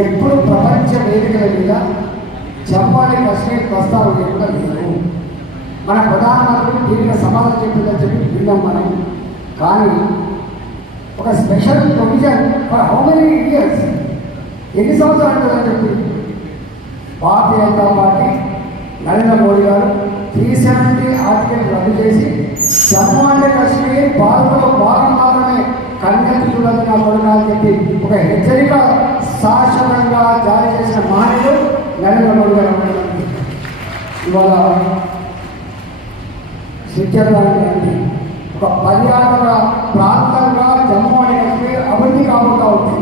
ఎప్పుడు ప్రపంచ వేదికల మీద జమ్మూ అండ్ కాశ్మీర్ ప్రస్తావన కూడా లేదు. మన ప్రధానమంత్రి దీనికి సమాధానం చెప్పిందని చెప్పి విన్నాం మనం. కానీ ఒక special provision for how many years, ఎన్ని సంవత్సరాలు అంటుందని చెప్పి భారతీయ జనతా పార్టీ నరేంద్ర మోడీ గారు 370 ఆర్టికల్ రద్దు చేసి జమ్మూ అండ్ కాశ్మీర్ భారత్లో భాగం మాత్రమే కన్నెత్తి చూడాలని కొడుకాలని చెప్పి ఒక హెచ్చరిక శాశ్వతంగా జారీ చేసిన మహనీయుడు నరేంద్ర మోడీ గారు. ఇవాళ స్విట్జర్లాండ్ లాంటి ఒక పర్యాటక ప్రాంతంగా జమ్మూ అండ్ కాశ్మీర్ అభివృద్ధి కాబోతా ఉంది.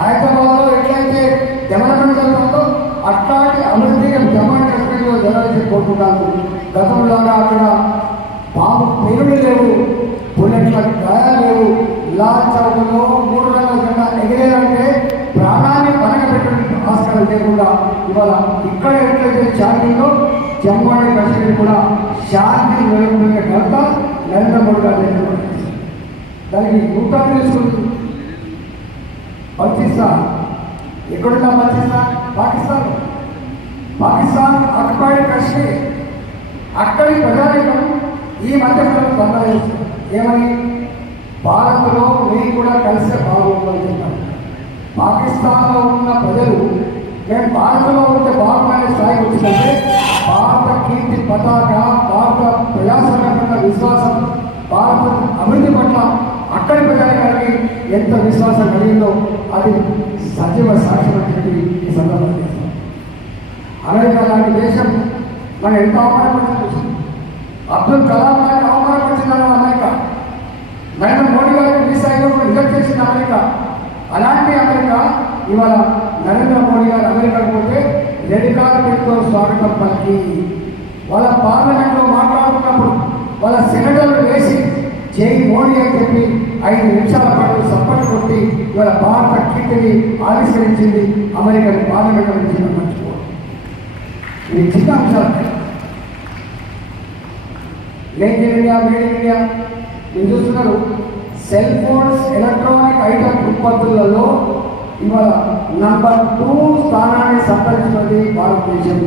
హైదరాబాద్లో ఎట్లయితే డెవలప్మెంట్ జరుగుతుందో అట్లాంటి అభివృద్ధిగా జమ్మూ అండ్ కాశ్మీర్లో జరగాల్సి కోరుకుంటాను. గతంలాగా అక్కడ బాంబు పేలుడు లేవు, బుల్లెట్ల గాయాలు లేవు, లాల్ చౌకలో 3 రంగుల జెండా ఎగిరేయాలంటే ప్రాణాన్ని పనగబెట్టే ఆస్కారం లేకుండా ఇవాళ ఇక్కడ ఎట్లయితే శాంతిలో జమ్మూ అండ్ కాశ్మీర్ కూడా శాంతి నెలకొనే ఘనత నరేంద్ర మోడీ గారు. దానికి యూటర్న్ తీసుకుంది పాకిస్తాన్. ఎక్కడున్నా పాకిస్తాన్ ఆక్యుపైడ్ కాశ్మీర్. అక్కడి ప్రజానికం ఈ మధ్యకాలంలో బంధం చేస్తారు. ఏమని? భారత్లో మేము కూడా కలిసే బాగుందని చెప్పారు. పాకిస్తాన్లో ఉన్న ప్రజలు మేము భారత్లో ఉంటే బాగుందనే స్థాయికి వచ్చిందంటే భారత కీర్తి పతాక, భారత ప్రజాస్వామ్య విశ్వాసం, భారత అభివృద్ధి పట్ల అక్కడి ప్రజానికి ఎంత విశ్వాసం కలిగిందో అది సజీవ సాక్ష్యం అని చెప్పి ఈ సందర్భంగా చేస్తాం. అమెరికా లాంటి దేశం మనం ఎంత అవమానపరిచింది. అబ్దుల్ కలాం గారిని అవమానపరిచిందని అమెరికా, నరేంద్ర మోడీ గారికి వీసాలో రిజెక్ట్ చేసిన అమెరికా. అలాంటి అమెరికా ఇవాళ నరేంద్ర మోడీ గారు అమెరికాకు పోతే రెడ్ కార్పెట్తో స్వాగతం పలికి వాళ్ళ పార్లమెంట్లో మాట్లాడుతున్నప్పుడు వాళ్ళ సెనేటర్లు వేసి జై మోడీ అని చెప్పి 5 నిమిషాల పాటు సపోర్ట్ కొట్టి ఇవాళ భారత కీర్తిని ఆవిష్కరించింది అమెరికా పార్లమెంట్లో నుంచి మర్చిపోవడం. ఇది చిన్న అంశాలు. Make in India, made in India మీరు చూస్తున్నారు. సెల్ ఫోన్స్, ఎలక్ట్రానిక్ ఐటమ్ ఉత్పత్తులలో ఇవాళ నంబర్ 2 స్థానాన్ని సంపాదించినది భారతదేశం.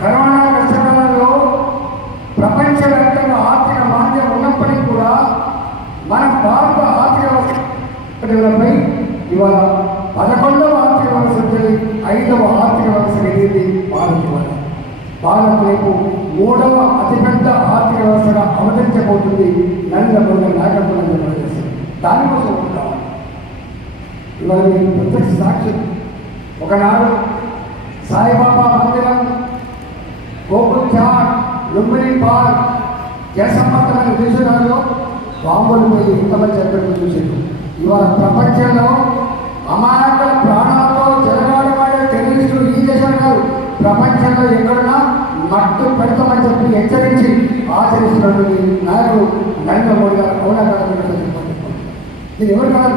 కరోనా కష్టకాలంలో ప్రపంచవ్యాప్తంగా ఆర్థిక మాంద్యం ఉన్నప్పటికీ కూడా మన భారత ఆర్థిక వ్యవస్థపై ఇవాళ 11వ ఆర్థిక వ్యవస్థ 5వ ఆర్థిక వ్యవస్థ ఎదిగింది భారత్. భారత్ రేపు 3వ అతిపెద్ద ఆర్థిక వ్యవస్థగా అవతరించబోతుంది నరేంద్ర మోడీ నాయకత్వంలో పనిచేస్తుంది. దానికోసం ఉంటాం. ఇవాళ మీరు ప్రత్యక్ష సాక్షి. ఒకనాడు సాయిబాబా మందిరం, గోకుల్ చాట్, లుంబిని పార్క్, జనసంపర్కమైన దేశాలలో బాంబులు పోయి ఎంతమంది చనిపోయి చూసారు. ఇవాళ ప్రపంచంలో అమాయకుల ప్రాణాలతో జరగాడవాడే టెర్రరిస్టులు ఈ దేశంలో కాదు, ప్రపంచంలో ఎక్కడున్నా మట్టు పెడతామని చెప్పి హెచ్చరించి ఆచరిస్తున్నటువంటి నాయకుడు నరేంద్ర మోడీ గారు. అవునా కాదు? ఇది ఎవరు కాదు?